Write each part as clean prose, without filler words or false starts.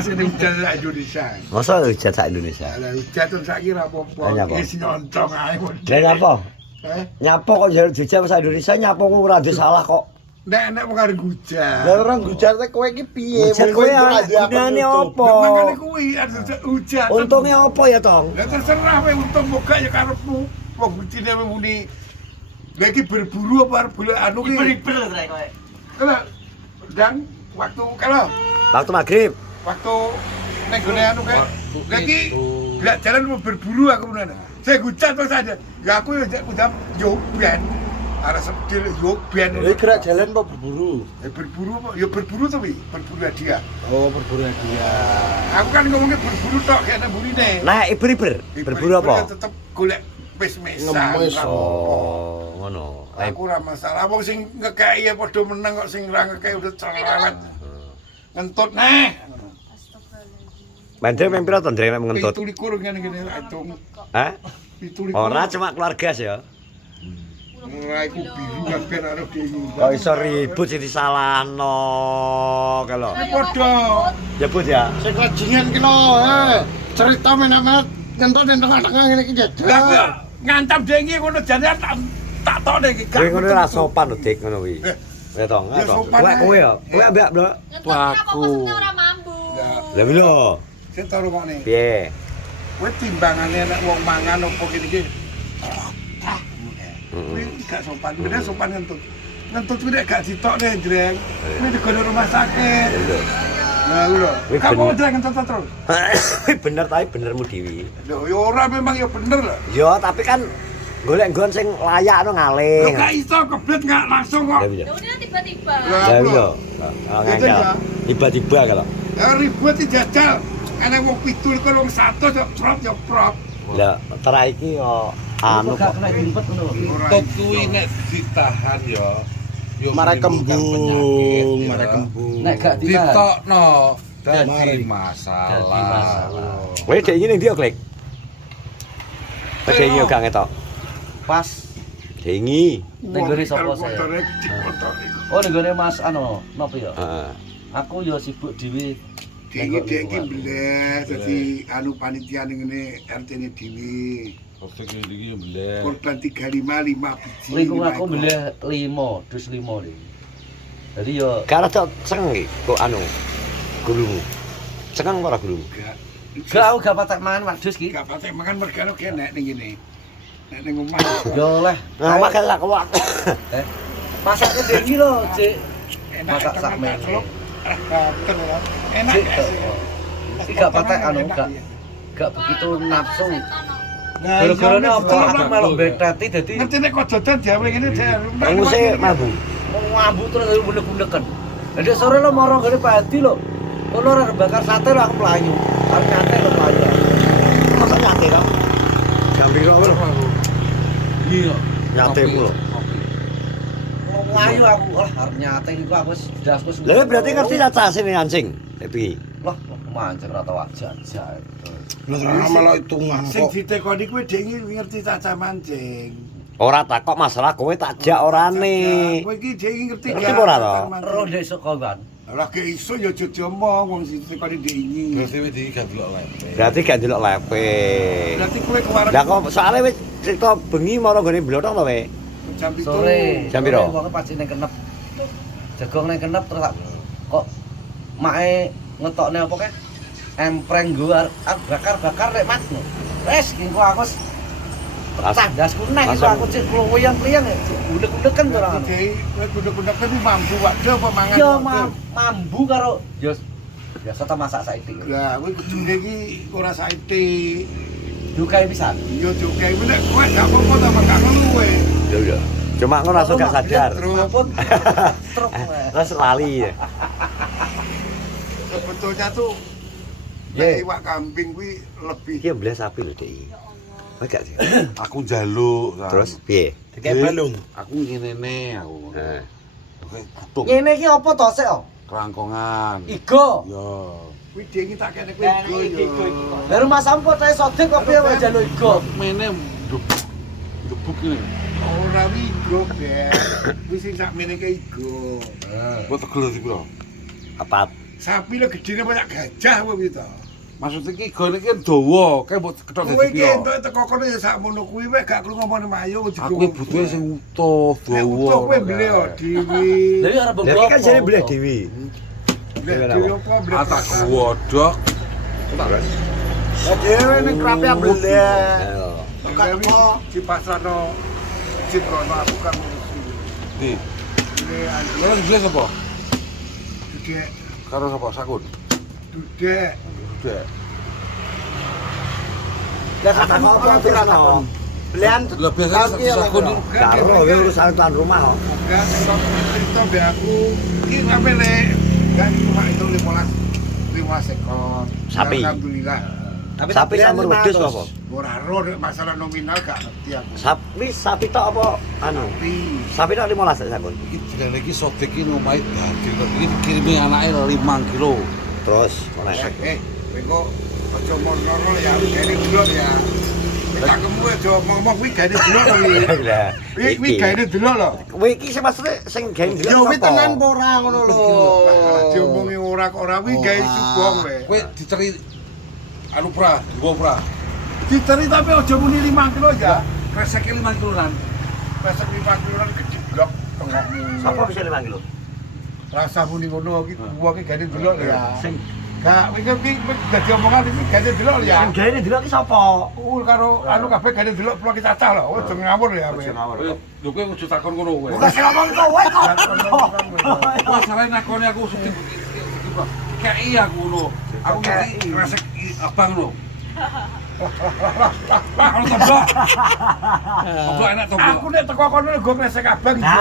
pas ini hujan sak Indonesia. Masa hujan sak Indonesia? Lah hujan terus saiki ra apa-apa. Wis nyontong ae. Lah nyapa? Nyapa kok hujan sak Indonesia nyapa kok ora ada salah kok. Nek wong arep hujan. Lah orang hujan teh kowe iki piye? Hujan kowe gunane apa? Makane kuwi hujan. Untunge apa ya, Tong? Lah terserah kowe untung moga ya karepmu. Wong bujine muni lagi berburu apa arep golek anu ki. Iber-iber lho rek kowe. Kalau dan waktu Waktu maghrib. waktu nek gone anu kae lagi gak jalan mau berburu aku bener. Saya hujan terus aja. Ya aku udah ben. Arek sedil ben. Kowe gerak jalan apa berburu? Berburu apa? Ya berburu to wi, berburu hadiah. Oh, berburu hadiah. Aku kan ngomongnya berburu tok kayak burine. Nah, iber-iber. Berburu apa? Tetep golek wis-wisan. Ngemis. Oh, ngono. Aku ora masalah. Wong sing ngekeki ya padha meneng kok sing ora ngekeki udah cerewet. Ngentut neh. Mandre mempira to ndrek nek ngentut. 17 ngene-ngene hitung. Hah? 17. Ora cuma keluarga sih ya. Ora iku biru kabeh arep dhewe. Kok iso ribut sing disalahno kalau. Padha. Nyebut ya. Sing kajingan ki lho, cerita menak-menak ngentot ning tengah-tengah ngene iki jajal. Lah kok ngancam dhewe ngono jane tak tok iki. Kowe ngono ora sopan lho, Dik, ngono kuwi. Ya tong, Ya sopan kowe ya. Kowe ambek, Bro. Aku ora mampu. Lah lho. Sing tau rungokne. Piye? Kowe timbangane nek wong mangan opo kene iki. Kowe gak sopan, bener sopan ngentut. Ngentut kuwi nek gak ditokne, Jreng. Kuwi digono rumah sakit. Nah, lho. Kamu udah ngentut terus. Bener tapi benermu dewi. Lho, ya ora memang ya bener lho. Ya, tapi kan golek nggon sing layak no ngalih. Lho gak iso keblet gak langsung kok. Ya iya. Ya udah tiba-tiba. Ya iya. Tiba-tiba kalau. Ya ribut iki jajal. Ana wong pitul kok wong 100 ya prop ya prop. Lah, tera iki yo anu kok. Kena jemput ngono. Tok kuwi nek ditahan ya yo Marek menimbulkan kembung, penyakit, marek ya. kembung. Nek gak ditahan. Ditokno Dadi dadi masalah. masalah. Kowe dek iki ning ndi yo, Klik? Dek iki yo gak ngetok. Pas Dengi. ning gone sapa saya. Oh ning gone Mas anu, napa ya? Heeh. Aku yo sibuk dhewe. Dek iki bleh dadi anu panitia ning ngene RT-ne dhewe. Oke iki yo mleh. Korban 355 biji. Lingkung aku milih 5, dus 5 iki. Jadi yo Gak ada sengeng iki kok anu. Gulumu. Sengeng ora gulumu? gak aku gak patek mangan wadus iki. Gak patek makan mergane kenek ning ngene. Nek ning omah. Yo oleh. Nah, makan lah kok. Masaknya dhewe lho, Cik. Enak Masak sak men. mene. Enak Cik. gak sih? Iki gak patek anu gak begitu nafsu. Nah, Gara-garane iya, apa betul, aku Pak. melok beteti dadi Ngerti nek kok dodan jawe ngene dia. Nguse mabu. ngambu terus bunek-buneken. Lah dek sore lo moro gone Pak Hadi lho. Ono ora bakar sate lho aku mlayu. Arep nyate lho mlayu. Masa nyate to? Jam piro lho? Iya. Nyatemu lho. Mlayu aku lah arep nyate iku aku wis das wis. Lha berarti ngerti rasa asine anjing. Nek piye? Lah mancing ora tau aja-aja. Lho ora melok hitungan Sing kok. ditekoni kuwi dhek iki ngerti caca mancing. Ora takok masalah kowe tak jak orane. Kowe iki dhek iki ngerti Ngerti apa ora to? Roh ndek sok kan. Lah ge iso ya aja diomong wong sing ditekoni dhek iki. Berarti wis iki gak delok lepe. Berarti gak ndelok lepe. Berarti kowe kewareng Lah kok soalnya wis cerita bengi maro gone blothong to we. jam 7. Sore. Jam piro? Wong pasti ning kenep. Jagong ning kenep terus kok mae ngetokne apa kae? Empreng go bakar-bakar rek Mas. Wes iki aku wis pecah dasku neh iku aku cek kluyang-kluyang ya. Gudeg-gudegen to ora. Kowe gudeg-gudeg kuwi mampu waduh apa mangan. Yo mambu karo yo biasa ta masak saiki. Lah kowe kudune iki ora saite. Dukae pisan. Yo juga iki nek kowe gak apa-apa ta gak ngono kowe. Ya udah. Cuma ngono langsung gak sadar. Terus truk. Terus lali ya. Sebetulnya tuh nek iwak kambing kuwi lebih Iki mbles sapi lho, Dik. Kowe gak sih? Aku njaluk kan. Terus piye? Kayak balung. Aku ngene aku. Heeh. Oke, kutuk Ngene iki apa to sik oh? kerangkongan. Igo. Yo. kuwi dhewe tak kene kuwi go yo. Lah rumah sampun tae sodik kok piye wae njaluk igo. Mene debuk ini. Ora wigo, Bek. Kuwi sing sakmene ke igo. Buat tegel sih bro. Apa Sapi lho gedene banyak gajah kowe piye to. Maksud iki gone iki dawa, kae mbok ketok Kowe dadi iki piro? entuk teko kono ya sakmono kuwi wae gak krungu ngomong mayo Aku iki butuhe sing utuh, Nek dawa. utuh kowe beli yo dhewe. Lha ya ora Lah iki kan jane boleh dewi. Beli dhewe apa beli. Atak godhok. Lah dhewe ning krape ambele. Teko di pasarno Citrono aku kan ngurusi. Di. Ini Lha jelas apa? dudek, Karo sapa sakun? dudek. Dek. Lah kakak kok ora pirano. Belian Lah biasanya sakun iki Karo kowe urusan tuan rumah kok. Enggak, cerita be aku iki sampe nek enggak cuma itu 15 ekor. Sapi. Alhamdulillah. Sapi sama wedhus apa? Ora ro nek masalah nominal gak ngerti aku. Sapi tok apa anu? Tapi Sapi tok 15 sakun. iki jenenge iki sotek iki omahe dadi iki dikirimi anake 5 kilo. Terus ora. kowe kok aja mono ya gane delok ya. Tak kemu aja ngomong kuwi gane delok to kuwi. Lah. Kuwi gane delok lho. Kowe iki sing maksudnya sing gawe Ya kuwi tenan apa ora ngono lho. Diomongi ora kok ora kuwi gawe subong kowe. Kowe diceri anu pra, dibawa pra. Diteri tapi aja muni 5 kilo ya. Kreseke 5 kiloan. Resep 5 kilo gede blok tengahmu. Sapa bisa 5 kilo? Rasa muni ngono iki gua iki gane delok lho ya. Sing Gak iki dadi omongan iki gane delok lho ya. sing gawe delok iki sapa? Karo anu kabeh gane delok pulau kita cacah lho. Aja ngawur ya kowe. Lho kowe kudu takon ngono kowe. Bukan sing ngomong kowe kok. Masalah nakone aku sedih kayak iya aku ngono. Aku ngerti resek abang ngono. Lah kalau toblok. Toblok enak toblok. Aku nek teko kono nggo kresek abang iki.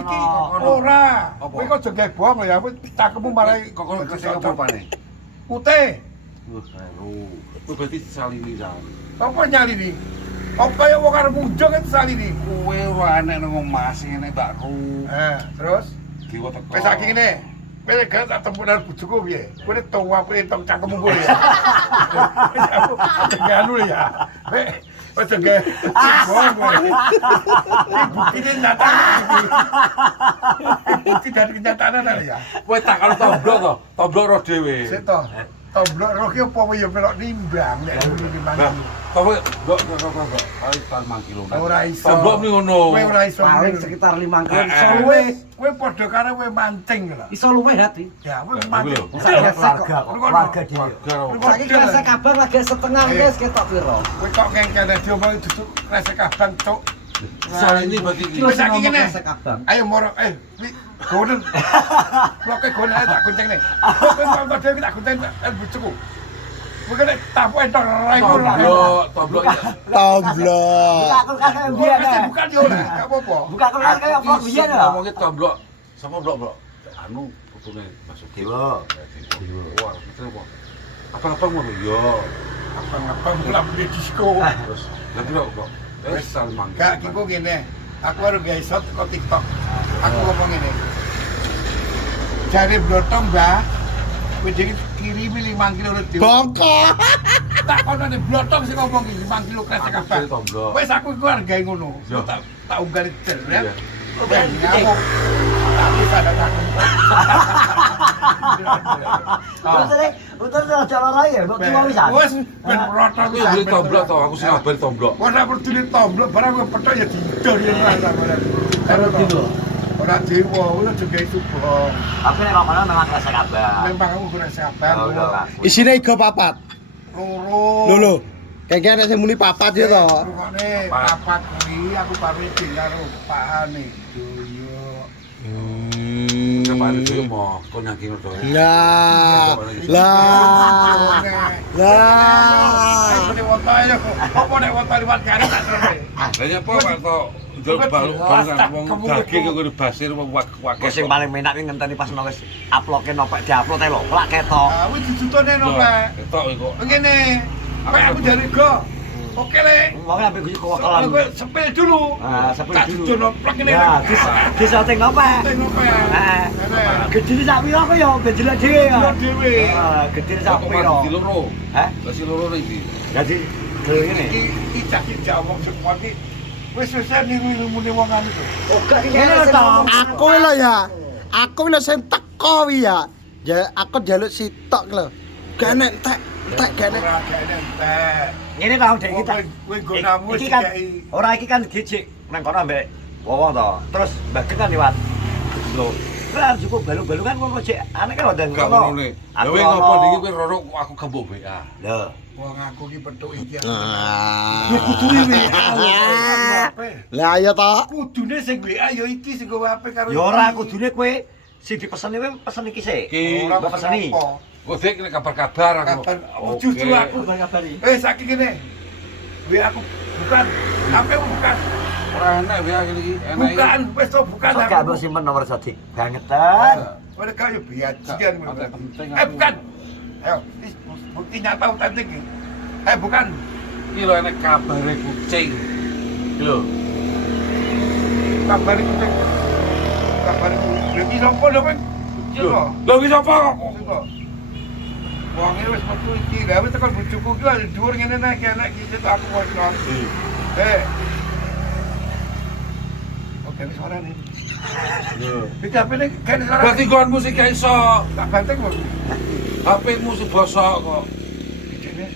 Iki ora. Kowe kok jengke bohong ya. Kowe cakemmu marai Kok kono kresek apa pane? Putih. Wah, karo. Kowe berarti salini jan. Apa nyalini? Apa ya wong arep munjuk itu salini? Kowe ora enek nang omah sing enek bakro. Terus Diwa teko. wis saiki ngene. Kowe gak tak tempunan bojoku piye? Kowe tuwa kowe tong cangkemmu kowe ya. Jangan dulu ya. Kowe jangan. Bukti nyata. Bukti dari kenyataan ya. Kowe tak karo toblok to. Toblok ro dhewe. Seto. Toblok ro ki apa ya melok nimbang nek ngene di Lah, kowe ndok paling 5 kilo. Ora iso. Toblok ni ngono. Kowe ora iso. Paling sekitar 5 kilo iso Kowe luwe. kowe padha karo kowe mancing lho. Iso luwe hati. Ya, kowe mancing. Keluarga kok. Keluarga dhewe. Saiki kresek abang lagi setengah wis ketok piro? Kowe kok kengkene diomong duduk resek abang cuk. Salini berarti iki. Terus saiki ngomong ngene. kresek abang. Ayo moro wi gonen. Bloke gonen ae tak kunceng nih. Kowe kok dhewe tak kunceng bojoku. Kowe kene tapu entor ora iku. Toblok. Toblok. Buka kulkas kayak biyen. Bukan yo lah, gak apa-apa. Buka kulkas kayak apa biyen lho. Ngomongnya toblok. Sama blok. Anu putune masuk Dewa. Wah, itu apa? Apa ngono yo. Apa mulai beli disco. Terus lha blok. Wis salmang. Gak kiko gini. Aku harus gawe shot ke TikTok. Aku ngomong ini. Cari blotong, Mbak. Kowe dhewe kirimi 5 kilo reti. Bongkok. Tak kono nek blotong sing ngomong iki 5 kilo kresek Aku abang. cari toblok. Wis aku iku hargae ngono. Yo. Tak unggali jeret. Iya. Ben ngamuk. Tapi sadar aku. Terus aja ora ya, mbok cuma bisa. Wes ben blotong Aku beli toblok to, aku sing ngabari toblok. Ora perlu dili tomblok barang kowe petok ya didor ya ora barang. Karo dino. Ora dewa, ora juga subong. Tapi nek kono memang kresek abang. Memang aku kurang sabar. Isine iga papat. Loro. Lho. Kayaknya nek sing muni papat ya to. Rungokne papat kuwi aku pamit karo pakane Doyo. Coba itu mau kau nyaki ngono. Lah. Lah. Lah. Ayo woto ayo. Apa nek woto liwat kene tak terus. Lah nyapa Pak to? Ndel balu wong daging kok dibasir wong wakil. Sing paling menak iki ngenteni pas wis upload-ke nopek diupload ae lho, plak ketok. Ah wis dijutone nopek. Ketok kok. Ngene. Pak aku jare go. Oke le. Wong ambek guyu kokolan. Aku sepil dulu. Ah, sepil Tak dulu. jujono plek ngene. Ya, bisa teng nopek. Teng nopek. Heeh. Ngene. Gedine sak piro kok ya gejele dhewe ya. Yo dhewe. Ah, gedine sak Kok piro. di loro. Hah? Lah si loro iki. Jadi gel ngene. Iki cak wong semua iki wis susah niru-nirune wong anu to. Oh, gak iki Ngene lho to. Aku lho ya. Aku lho sing teko wi ya. Ya aku jaluk sitok lho. Gak enek entek, gak enek. Ora gak entek. Ngene ta Dek iki tak. Kowe gonamu Iki kan dikai. ora iki kan dijik nang kono ambek wong to. Terus Bageng kan liwat. Lho, kan cukup balu-balu kan ngono cek. Ane kan ndang Gak ngono ne. Lha kowe ngopo iki kowe roro aku gembok BA. Lho. Wong aku ki petuk iki. Ah. Ya kudu WA. Lah ayo to. Kudune sing WA ya iki sing gowo HP karo. Ya ora kudune kowe sing dipeseni kowe pesen iki sik. Ki Ora Mbok peseni. kok sik nek kabar-kabar aku. Kabar justru aku. kabari. Saiki kene. WA aku bukan. HP bukan. Ora enak BA iki enak. Bukan, wis to bukan. Kok gak mbok simpen nomor Sodik? Bangetan. Mereka yo biajian. Ada penting aku. Bukan. Ayo, bukti nyata otentik iki. Bukan. Iki lho enek kabare kucing. Iki lho. Kabar itu. Kabar itu. Iki sopo lho, Pak? Lho iki sapa kok? Wonge wis metu iki. Lah wis tekan bojoku ki lho dhuwur ngene nek enak iki aku wis Oke, wis ora nih. Lho. Iki apa nih? Kan ora. Berarti gonmu sing gak iso. Tak banteng kok. HP-mu sing bosok kok. Dene.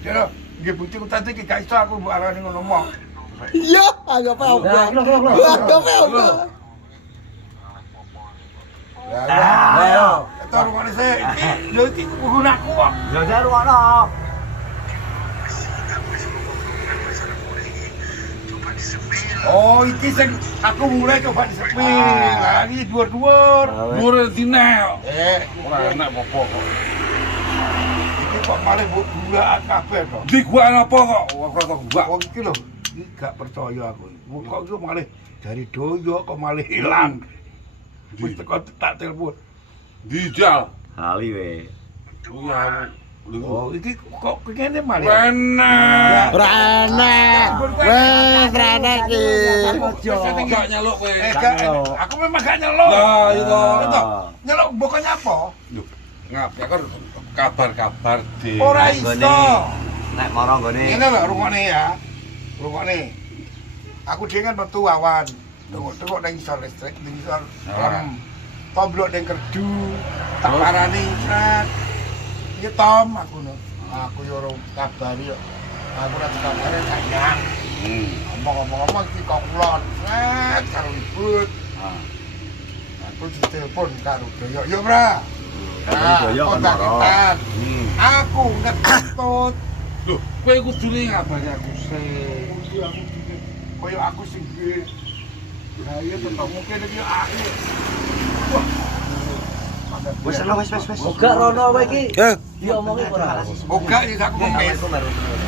Jero, nggih bukti ku tadi iki gak iso aku mbok arani ngono mok. Iya, agak apa-apa. Agak apa-apa. Ayo. Eta rungokne sik. Lho iki gunaku kok. Ya jar ngono. Oh, iki sing aku mulai coba disepi. Lah iki dhuwur-dhuwur. Dhuwur dine kok. Ora Ora enak apa kok. iki kok malah mbok gulakan kabeh to. Di gua apa kok? Ora tau gua. Wong iki lho, iki gak percaya aku. Wong kok iki malah dari doyo kok malah ilang. Wis teko tak telepon. Dijal. Kali we. Oh ya. Oh, iki kok kene malah. Enak. Rana. Wes rana iki. Gak nyeluk kowe. Gak, aku memang gak nyelok. Lah, itu. Nyelok bukannya apa? Lho, ngap ya kan kabar-kabar di. Ora iso. Nek mara nggone. Ngene lho rungokne ya. Rungokne. Aku dhewe kan metu awan. Tengok-tengok nang isor listrik, nang isor rem. Tomblok ning kerdu. Tak parani sret. Iki Tom aku no. Aku yo ora kabari yo. Aku ora kabare sayang. Ngomong-ngomong iki kok kulon. Sret karo ibu. Aku ditelepon karo Doyo. Yo, Bra. Doyo kan marah. Aku ngetut. Lho, kowe kudune ngabari aku sih. Koyo aku sing duwe. Lah iya tetep mungkin iki akhir. Wah. Wes wes. Enggak rono kowe iki. Eh, Diomongi ora. Buka iki aku ngomong. Assalamualaikum warahmatullahi